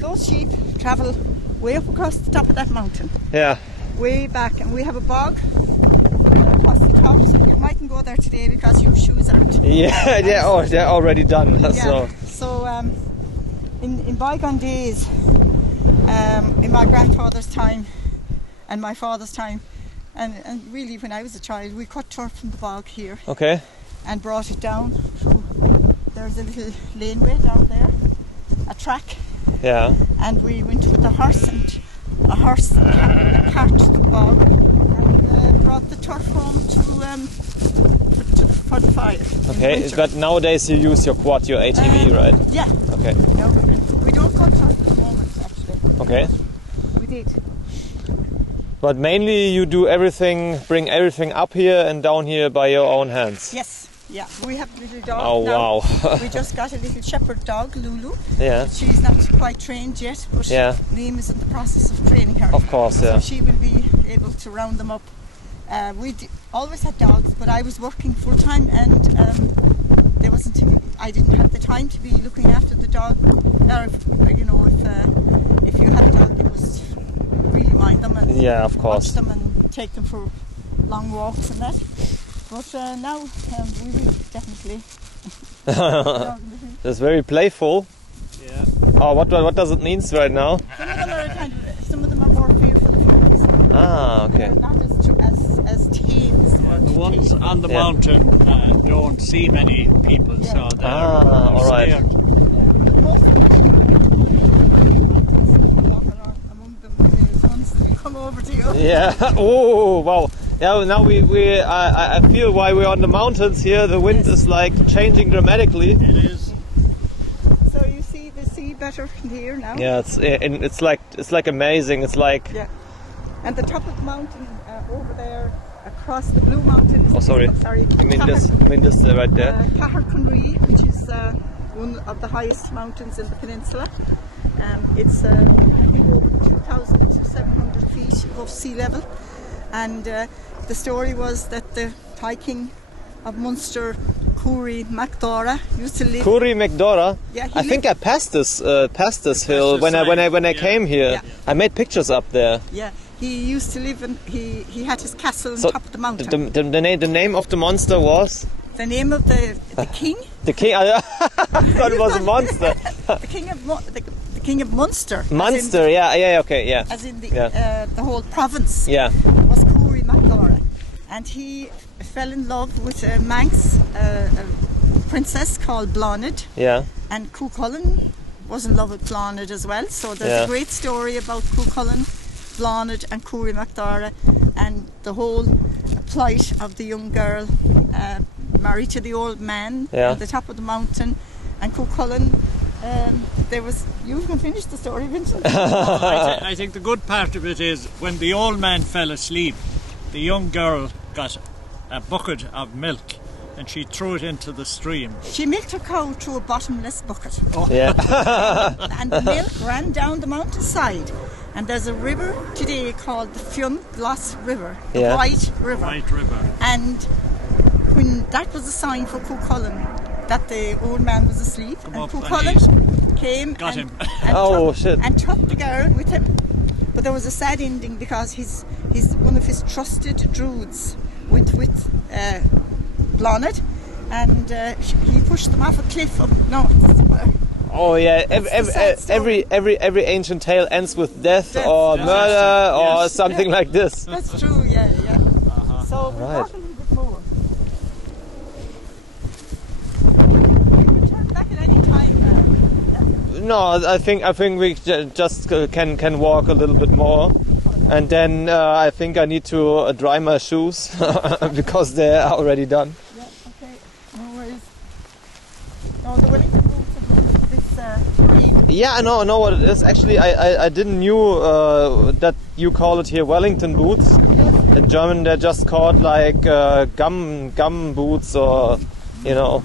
those sheep travel way up across the top of that mountain. Yeah. Way back, and we have a bog across the top, so you mightn't go there today because your shoes aren't. Yeah, they're already done. Yeah. So in bygone days, in my grandfather's time and my father's time, and really when I was a child, we cut turf from the bog here. Okay. And brought it down through. There's a little laneway down there, a track. Yeah. And we went with a horse and a cart to the bog, and brought the turf home for the fire. Okay, but nowadays you use your quad, your ATV, right? Yeah. Okay. No, we don't cut turf at the moment, actually. Okay. We did. But mainly you do everything, bring everything up here and down here by your own hands. Yes. Yeah, we have a little dog now. Wow. We just got a little shepherd dog, Lulu. Yeah. She's not quite trained yet, but Liam is in the process of training her. Of course, yeah. So she will be able to round them up. We always had dogs, but I was working full time, and I didn't have the time to be looking after the dog. Or if you had a dog, you must really mind them and of course. watch them and take them for long walks and that. But now we will definitely. That's very playful. Yeah. Oh, what does it mean right now? Some of them are more fearful. Ah, okay. Not as tame. The ones on the mountain don't see many people, so they're all right. scared. But most of them walk around among them. The ones that come over to you. Yeah. Oh, wow. Yeah, now I feel while we're on the mountains here, the wind is like changing dramatically. It is. So you see the sea better here now. Yeah, it's like amazing. It's like and the top of the mountain over there, across the Blue Mountain. Oh, sorry. Sorry. I mean this right there. Caherconry, which is one of the highest mountains in the peninsula. It's I think over 2,700 feet above sea level. And the story was that the High King of Munster, Curie MacDora, used to live. Curie MacDora. Yeah, I think I passed this hill when I came here. Yeah. I made pictures up there. Yeah, he used to live, and he had his castle on top of the mountain. The name of the monster was. The name of the king. The king. I thought it was a monster. The king of Munster. Munster. Okay. Yeah. As in the whole province. Yeah. Was Curie MacDora, and he fell in love with a Manx a princess called Blonid. Yeah. And Cuchulainn was in love with Blonid as well. So there's a great story about Cuchulainn, Blonid, and Curie MacDora, and the whole plight of the young girl married to the old man at the top of the mountain, and Cuchulainn. You can finish the story, Vincent. I think the good part of it is when the old man fell asleep, the young girl got a bucket of milk and she threw it into the stream. She milked her cow through a bottomless bucket. Oh. Yeah. And the milk ran down the mountainside. And there's a river today called the Fionn Gloss River, the White River. White River. And when that was a sign for Cuchulainn that the old man was asleep, and Cuchulainn came and took the girl with him. But there was a sad ending because he's one of his trusted druids with Blonid, and he pushed them off a cliff. Oh yeah, every ancient tale ends with death or murder or something like this. That's true. Yeah. So we'll talk a little bit more. No, I think we just can walk a little bit more, and then I think I need to dry my shoes because they're already done. Yeah, okay, no worries. No, the Wellington boots of this. Yeah, I know what it is. Actually, I didn't knew that you call it here Wellington boots. In German, they're just called like gum boots, or you know.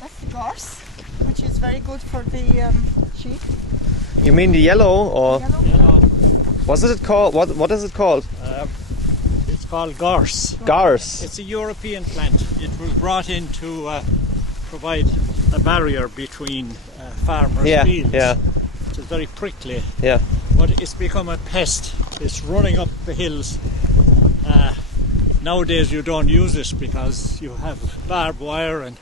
That's the gorse, which is very good for the sheep. You mean the yellow, or Yellow. what is it called? What is it called? It's called gorse. Garse. It's a European plant. It was brought in to provide a barrier between farmers' fields. Yeah, It's very prickly, yeah. but it's become a pest. It's running up the hills. Nowadays you don't use this because you have barbed wire and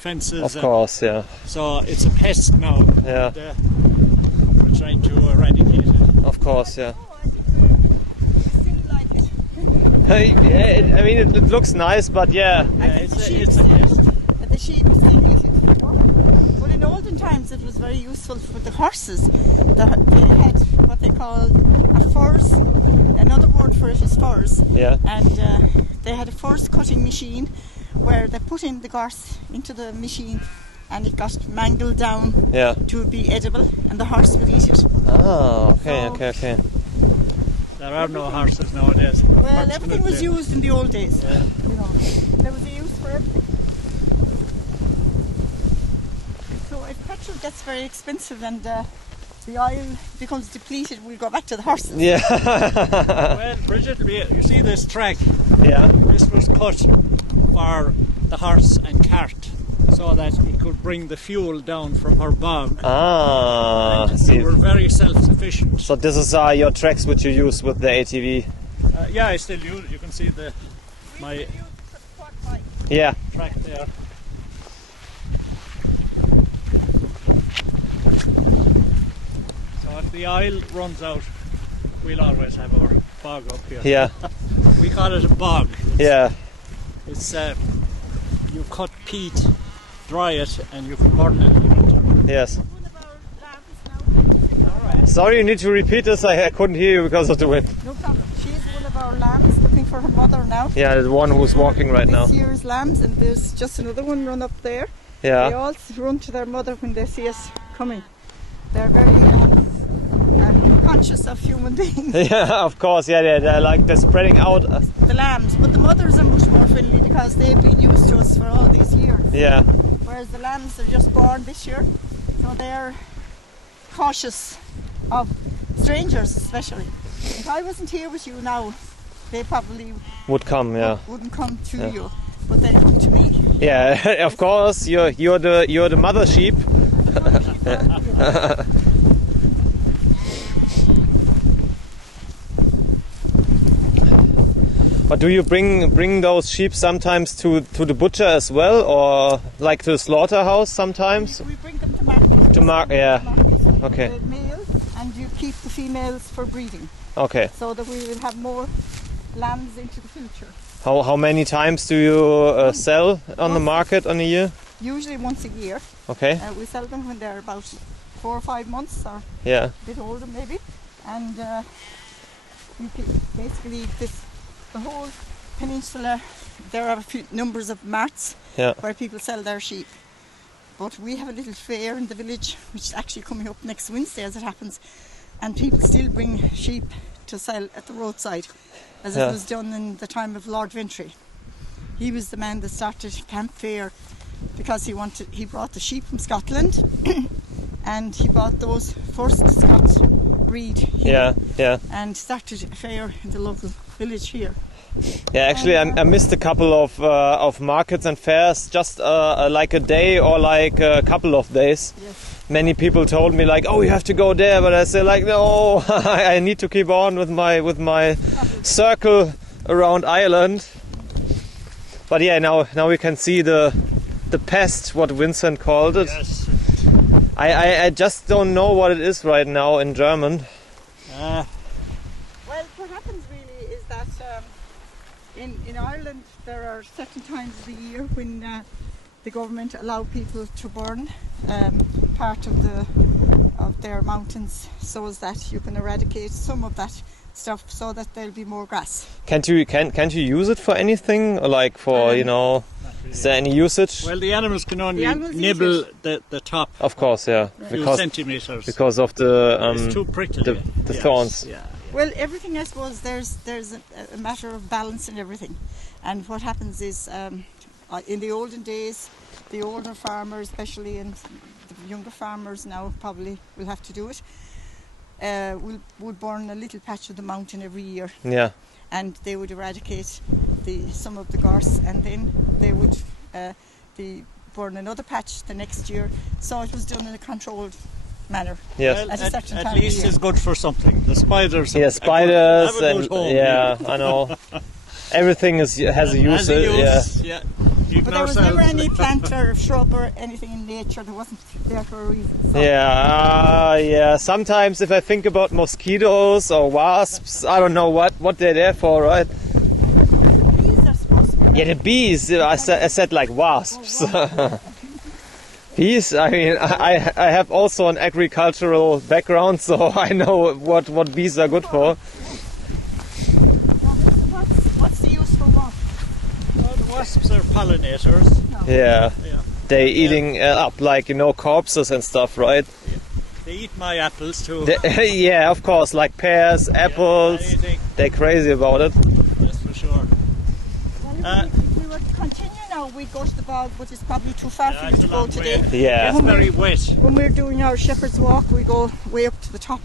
fences. Of course, yeah. So it's a pest now. Yeah. And, trying to eradicate it. Of course, yeah. Oh, I still like it. I mean, it looks nice, but yeah. It's a pest. The sheep still eat it. But in olden times it was very useful for the horses. They had what they call a furze. Another word for it is furze. Yeah. And they had a furze cutting machine where they put in the gorse into the machine and it got mangled down to be edible, and the horse would eat it. Oh, okay. There are no horses nowadays. Well, everything was used in the old days. Yeah. You know, there was a use for everything. So if petrol gets very expensive and the oil becomes depleted, we'll go back to the horses. Yeah. Well, Brigid, you see this track? Yeah. This was cut for the horse and cart so that it could bring the fuel down from her bog. Ah, And see. we were very self-sufficient. So this is your tracks which you use with the ATV. Yeah, I still use it. You can see my Yeah. track there. So if the oil runs out, we'll always have our bog up here. Yeah. We call it a bog. Yeah. It's you cut peat, dry it, and you can burn it. Yes. Sorry, you need to repeat this. I couldn't hear you because of the wind. No problem. She's one of our lambs looking for her mother now. Yeah, the one who's walking right now. This year's lambs, and there's just another one run up there. They Yeah. all run to their mother when they see us coming. They're very conscious of human beings, Yeah, of course. Yeah, they're spreading out. the lambs. But the mothers are much more friendly because they've been used to us for all these years. Yeah. Whereas the lambs are just born this year, so they're cautious of strangers, especially. If I wasn't here with you now, they probably Would come. Yeah. wouldn't come to you, but they come to me. Yeah. Of course. You're the mother sheep. But do you bring those sheep sometimes to the butcher as well, or like to the slaughterhouse sometimes? We bring them to market. To market, yeah. Okay. The males, and you keep the females for breeding, Okay. so that we will have more lambs into the future. How many times do you sell on the market on a year? Usually once a year. Okay. We sell them when they're about 4 or 5 months, or Yeah. a bit older maybe. And you can basically the whole peninsula, there are a few numbers of marts where people sell their sheep. But we have a little fair in the village, which is actually coming up next Wednesday as it happens, and people still bring sheep to sell at the roadside, as it was done in the time of Lord Ventry. He was the man that started Camp Fair because he brought the sheep from Scotland and he bought those first Scots breed here and started a fair in the local village here. Yeah, actually, I missed a couple of markets and fairs, just like a day or like a couple of days. Yes. Many people told me like, "Oh, you have to go there," but I say like, "No, I need to keep on with my circle around Ireland." But yeah, now we can see the pest, what Vincent called it. Yes. I just don't know what it is right now in German. Well, what happens really is that in Ireland there are certain times of the year when the government allow people to burn part of their mountains, so as that you can eradicate some of that stuff, so that there'll be more grass. Can't you use it for anything, or like for is there any usage? Well, the animals can only animals nibble the top Of course, yeah, a few centimeters. because of the it's too prickly. the thorns. Yeah. Well, everything, I suppose, there's a matter of balance in everything, and what happens is in the olden days, the older farmers, especially in the younger farmers now probably will have to do it. Would burn a little patch of the mountain every year. Yeah. And they would eradicate some of the gorse, and then they would burn another patch the next year. So it was done in a controlled manner. Yes. Well, at least it's good for something. The spiders. Yeah, spiders have a good home. yeah, I know. Everything has a use. Yeah. But there was never any plant or shrub or anything in nature that wasn't there for a reason. So. Yeah. Sometimes if I think about mosquitoes or wasps, I don't know what they're there for, right? Bees are supposed to be. Yeah, the bees. I said like wasps. Bees. I mean, I have also an agricultural background, so I know what bees are good for. What's the use for wasps? Well, the wasps are pollinators. No. Yeah. They eating up like corpses and stuff, right? Yeah. They eat my apples too. Yeah, of course, like pears, apples. They're crazy about it. Yes, for sure. Well, if we were to continue now, we'd go to the bog, but it's probably too far for you to go today. Yeah. It's very wet. When we're doing our shepherd's walk, we go way up to the top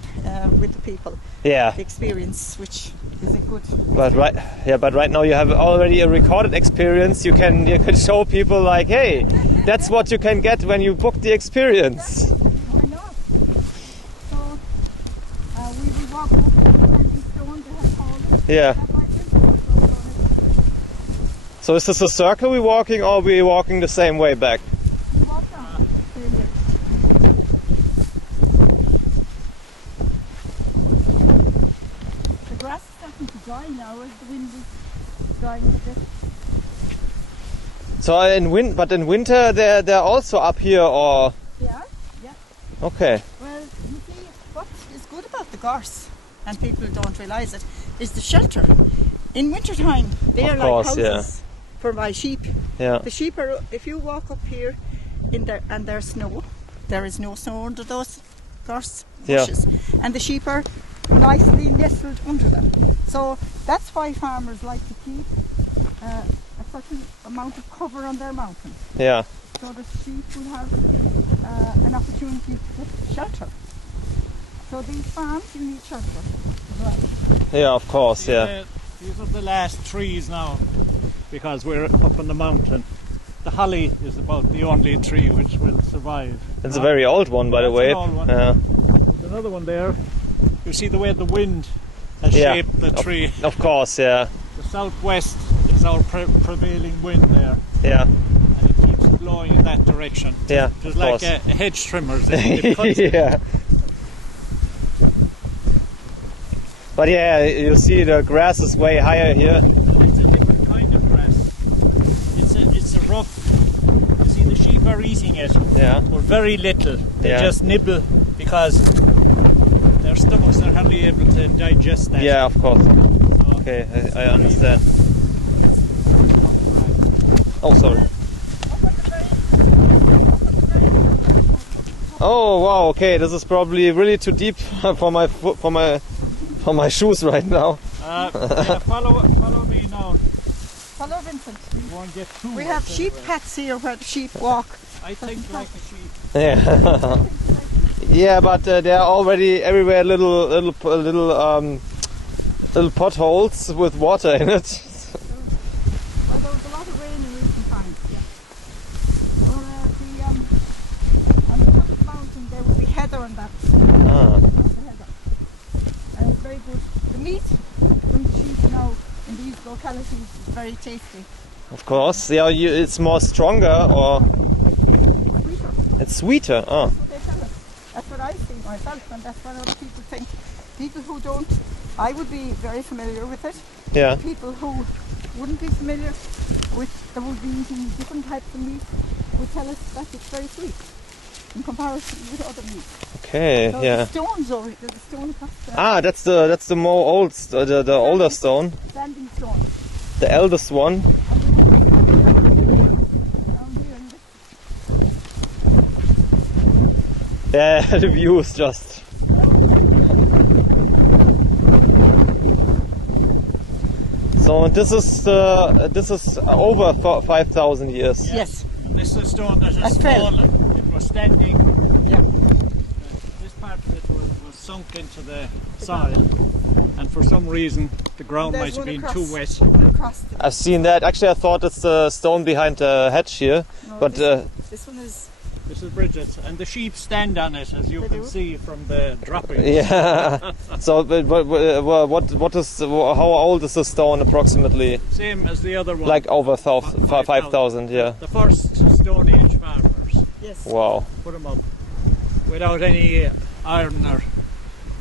with the people. Yeah. The experience, which is a good. But right now you have already a recorded experience. You can show people like, hey, that's what you can get when you book the experience. I know. So we will walk up to the stone they have called. Yeah. So is this a circle we're walking, or are we walking the same way back? Walk down. The grass is starting to dry now as the wind is drying a bit. So in winter they're also up here, or? Yeah. Okay. Well, you see, what is good about the gorse, and people don't realise it, is the shelter. In winter time, they are like houses for my sheep. Yeah. The sheep are, if you walk up here and there's snow, there is no snow under those gorse bushes. And the sheep are nicely nestled under them. So that's why farmers like to keep a certain amount of cover on their mountain. Yeah. So the sheep will have an opportunity to get shelter. So these farms, you need shelter as well. Yeah, of course, These are the last trees now, because we're up on the mountain. The holly is about the only tree which will survive. It's a very old one, by the way. An old one. Yeah. There's another one there. You see the way the wind has shaped the tree. Of course, yeah. The southwest is our prevailing wind there. Yeah. And it keeps blowing in that direction. Yeah, Just like a hedge trimmer. It cuts yeah. But yeah, you see the grass is way higher here. It's a different kind of grass. It's a rough. You see, the sheep are eating it. Yeah. But very little. They just nibble because their stomachs are hardly able to digest that. Yeah, of course. Okay, I understand. Oh, sorry. Oh wow. Okay, this is probably really too deep for my shoes right now. Follow me now. Follow Vincent. You won't get too We much have sheep anyway. paths here where the sheep walk. I think like a sheep. Yeah. Yeah, but there are already everywhere little potholes with water in it. Well, there was a lot of rain in recent times. Yeah. Well, on the top of the mountain there will be heather on that. And it's very good. The meat from the sheep now in these localities is very tasty. Of course, yeah. It's more stronger, or it's sweeter. Oh. That's what they tell us. That's what I think myself, and that's what other people think. People who don't, I would be very familiar with it. Yeah. People who wouldn't be familiar with, that would be eating different types of meat, would tell us that it's very sweet in comparison with other meat. Okay. So Yeah. the stones over here, the stone across there. That's the more old, the older stone, Standing stone. the eldest one. Down here in this. Yeah, the view is just. So this is over 5,000 years. Yes. This is a stone that has That's fair. fallen. It was standing sunk into the soil, and for some reason the ground There's might have one been across- too wet. Across the I've seen that. Actually, I thought it's the stone behind the hedge here, no, but this one is This is Brigid, and the sheep stand on it, as you They can do. see from the droppings. yeah. So, but what is how old is the stone approximately? Same as the other one. Like over 5,000. 5,000, yeah. The first Stone Age farmers yes. Wow. put them up without any iron or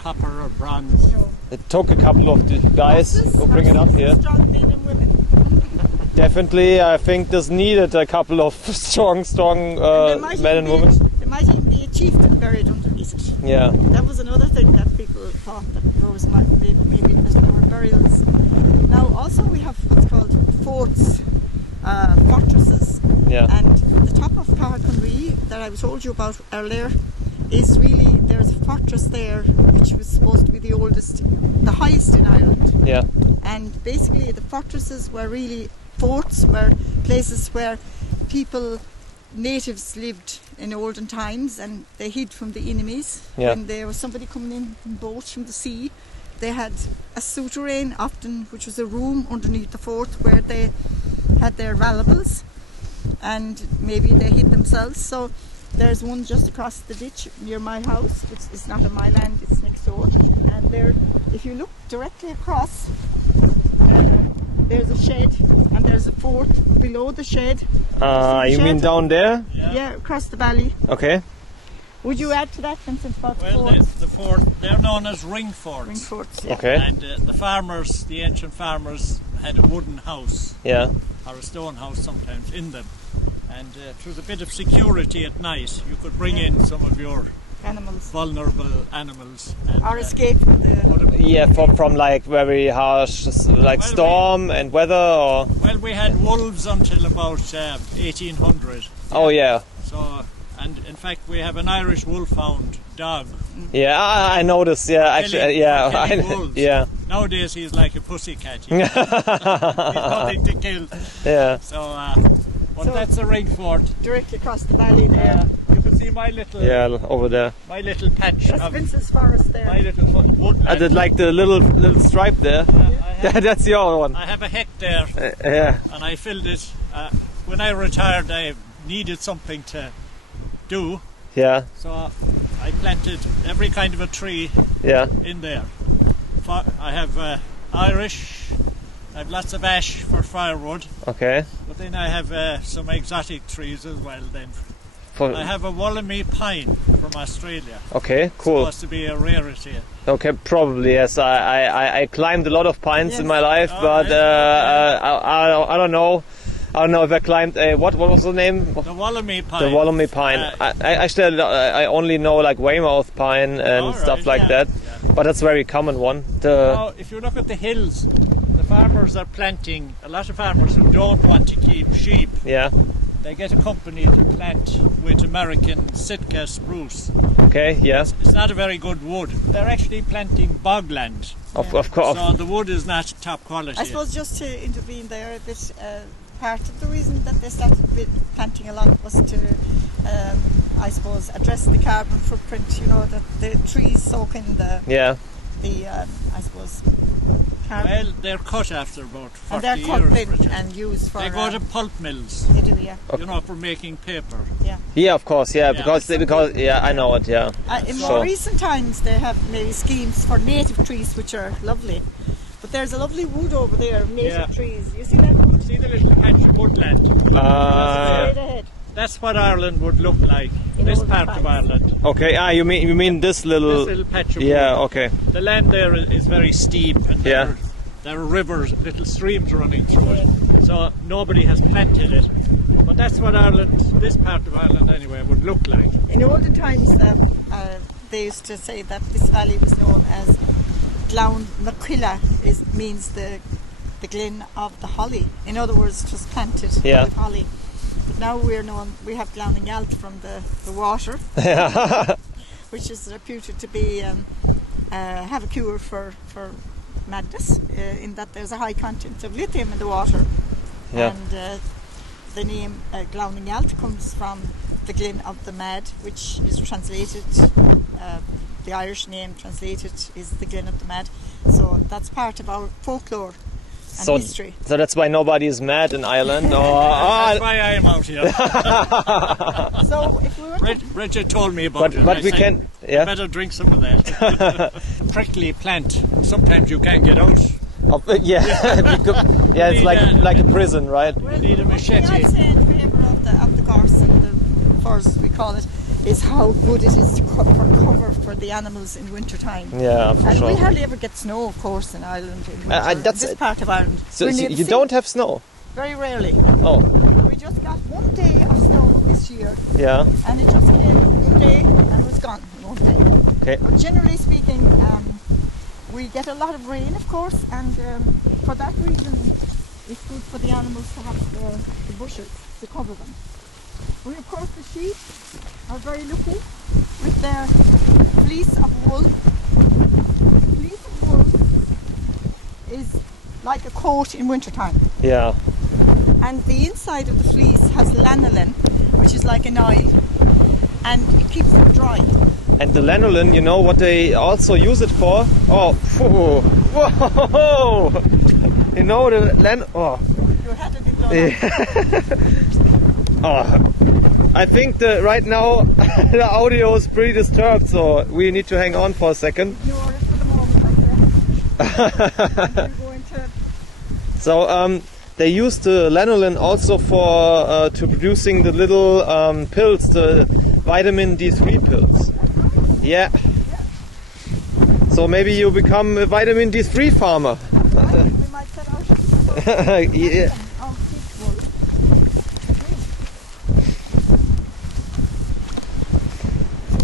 copper or bronze. No. It took a couple of the guys who bring it up here. Strong men and women. Definitely, I think this needed a couple of strong There might men and even women. be- There might even be a chieftain buried underneath it. Yeah. That was another thing that people thought that there was maybe there were burials. Now also we have what's called forts, fortresses, Yeah. and the top of Carconry that I told you about earlier is really, there's a fortress there which was supposed to be the oldest, the highest in Ireland. Yeah. And basically the fortresses were really forts, were places where people, natives lived in olden times, and they hid from the enemies. Yeah. When there was somebody coming in boats from the sea, they had a souterrain often, which was a room underneath the fort where they had their valuables, and maybe they hid themselves. So there's one just across the ditch near my house. It's not on my land, it's next door. And there, if you look directly across, there's a shed, and there's a fort below the shed. You mean down there? Yeah, across the valley. Okay. Would you add to that, Vincent, about the Well, fort? the fort, they're known as ring forts. Ring forts, yeah. Okay. And the farmers, the ancient farmers, had a wooden house, Yeah. or a stone house sometimes, in them. And it was a bit of security at night. You could bring in some of your Animals. vulnerable animals. And, Or escape from the... Yeah, from like very harsh like Well, storm and weather or. well, we had wolves until about 1800. Oh yeah. So, and in fact, we have an Irish wolfhound dog. Yeah, I noticed. Yeah, actually, yeah, killing wolves. yeah, Nowadays, he's like a pussycat. He's nothing to kill. yeah. So, well, So- that's a ring fort. Directly across the valley there. You can see my little, Yeah, over there. my little patch That's of Vincent's forest my there. little woodland. I did like the little stripe there. That's your one. I have a hectare, Yeah, and I filled it. When I retired, I needed something to do, yeah, so I planted every kind of a tree yeah. in there. I have Irish, I have lots of ash for firewood, Okay. but then I have some exotic trees as well. Then For, I have a Wallaby pine from Australia. okay, cool. Supposed to be a rarity. Okay, probably yes. I climbed a lot of pines in Yes. my life, Oh, but right. I don't know. I don't know if I climbed. What was the name? The Wallaby pine. The Wallaby pine. I only know like Weymouth pine and All stuff right, like yeah, that, yeah. but that's a very common one. Now, if you look at the hills, the farmers are planting. A lot of farmers who don't want to keep sheep, Yeah. they get a company to plant with American Sitka spruce. Okay. Yeah. It's not a very good wood. They're actually planting bogland, Of course. so the wood is not top quality. I suppose just to intervene there a bit, part of the reason that they started planting a lot was to, I suppose, address the carbon footprint. You know, that the trees soak in the Yeah. I suppose, carbon. Well, they're cut after about 40 and they're years. cut thin Bridget. and used for... They go to pulp mills, they do, yeah. you know, for making paper. Yeah. Of course. Yeah. Yeah. Because yeah, I know it. Yeah. In So- more recent times, they have maybe schemes for native trees, which are lovely. But there's a lovely wood over there, of native Yeah. trees. You see that wood? See the little patch of woodland? Straight ahead. That's what Ireland would look like. In This olden part of times. Ireland. Okay. You mean this little? This little patch of Yeah. wood. Okay. The land there is very steep, and Yeah. there are rivers, little streams running through it. So nobody has planted it. But that's what Ireland, this part of Ireland anyway, would look like. In olden times, they used to say that this valley was known as Glown Maquilla, means the glen of the holly. In other words, it was planted Yeah. with holly. But now we have Glowning Alt from the water, which is reputed to be have a cure for madness, in that there's a high content of lithium in the water. Yeah. And the name Glowning Alt comes from the Glen of the Mad, which is translated the Irish name translated is the Glen of the Mad. So that's part of our folklore and history. So that's why nobody is mad in Ireland? That's why I am out here. So if we were Brigid told me about it. But we can... Yeah? Better drink some of that. Prickly plant. Sometimes you can't get out. Yeah, it's like a prison, right? You need a machete. I'd say in favour of the gorse and the furs, as we call it, is how good it is for cover for the animals in winter time. Yeah, for and sure. we hardly ever get snow, of course, in Ireland in winter. That's in this part of Ireland. So you don't have snow? Very rarely. Oh. We just got one day of snow this year. Yeah. And it just came one day and was gone in one day. Okay. But generally speaking, we get a lot of rain, of course, and for that reason, it's good for the animals to have the bushes to cover them. We, of course, the sheep are very lucky with their fleece of wool. The fleece of wool is like a coat in wintertime. Yeah. And the inside of the fleece has lanolin, which is like an oil, and it keeps them dry. And the lanolin, you know what they also use it for? Oh, whoa! You know the Your head will be blown Oh, I think right now the audio is pretty disturbed, so we need to hang on for a second. Ignore it for the moment, I say. So they use the lanolin also for to producing the little pills, the vitamin D3 pills. Yeah. So maybe you become a vitamin D3 farmer. We might set out. Yeah.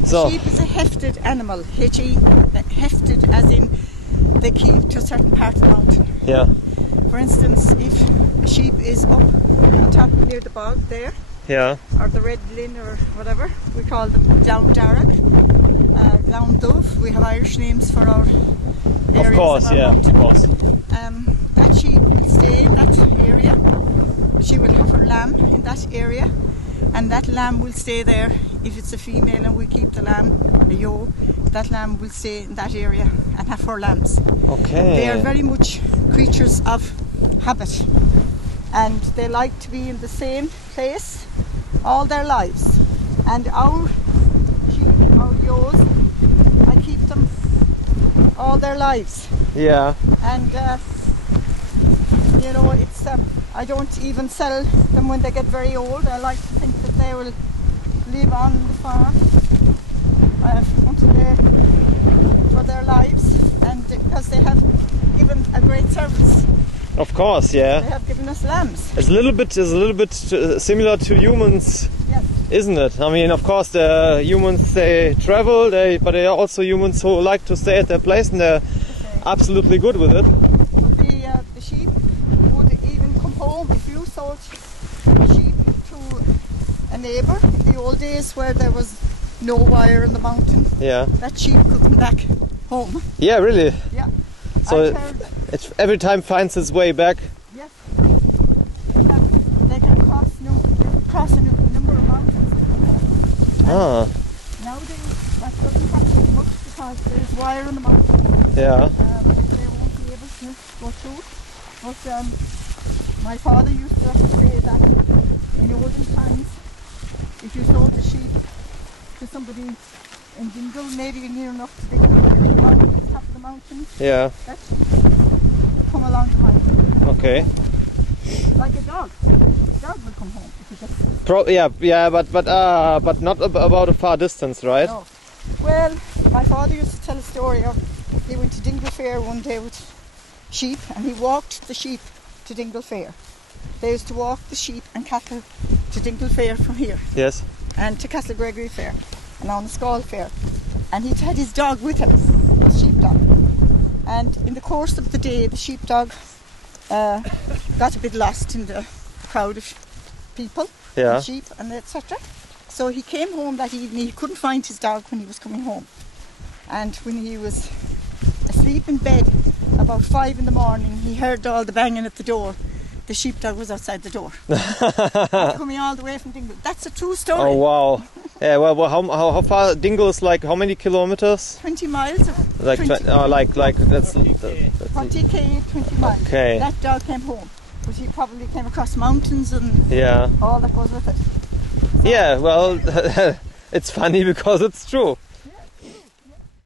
So Sheep is a hefted animal. Hefted as in they keep to a certain part of the mountain. yeah, For instance, if a sheep is up on top near the bog there, yeah, or the red linn or whatever, we call them down darrock, down dove. We have Irish names for our areas. of course, yeah, of course. That sheep will stay in that area. She will have her lamb in that area, and that lamb will stay there. If it's a female and we keep the lamb, a ewe, that lamb will stay in that area and have her lambs. Okay. They are very much creatures of habit, and they like to be in the same place all their lives. And our sheep, our ewes, I keep them all their lives. Yeah. And you know, it's I don't even sell them when they get very old. I like to think that they will live on the farm until for their lives, and because they have given a great service. Of course, yeah. They have given us lambs. It's a little bit similar to humans, Yes. isn't it? I mean, of course, the humans, they travel, but they are also humans who like to stay at their place, and they're absolutely good with it. The sheep would even come home if you sold a sheep to a neighbour in the old days where there was no wire in the mountain. Yeah. That sheep could come back home. Yeah, really. Yeah. So I've heard, it every time finds its way back. yes. They can cross a number of mountains. Ah. Nowadays that doesn't happen much because there's wire in the mountain. Yeah. They won't be able to go through. But my father used to say that in olden times, if you sold the sheep to somebody in Dingle, maybe near enough to the top of the mountain, Yeah. that sheep would come along the mountain. Okay. Like a dog. The dog will come home if you just... Yeah, but not about a far distance, right? No. Well, my father used to tell a story of he went to Dingle Fair one day with sheep, and he walked the sheep to Dingle Fair. They used to walk the sheep and cattle to Dingle Fair from here, Yes. and to Castle Gregory Fair, and on the Skull Fair. And he had his dog with him, a sheepdog. And in the course of the day, the sheepdog got a bit lost in the crowd of people, Yeah. and sheep, and etc. So he came home that evening. He couldn't find his dog when he was coming home. And when he was asleep in bed, about 5 in the morning, he heard all the banging at the door. The sheepdog was outside the door, coming all the way from Dingle. That's a true story. Oh wow. Yeah, well how far Dingle is, like how many kilometers? 20 miles. Like 20, that's 20 miles. Okay. That dog came home, but he probably came across mountains and yeah. all that goes with it. Yeah, well, it's funny because it's true.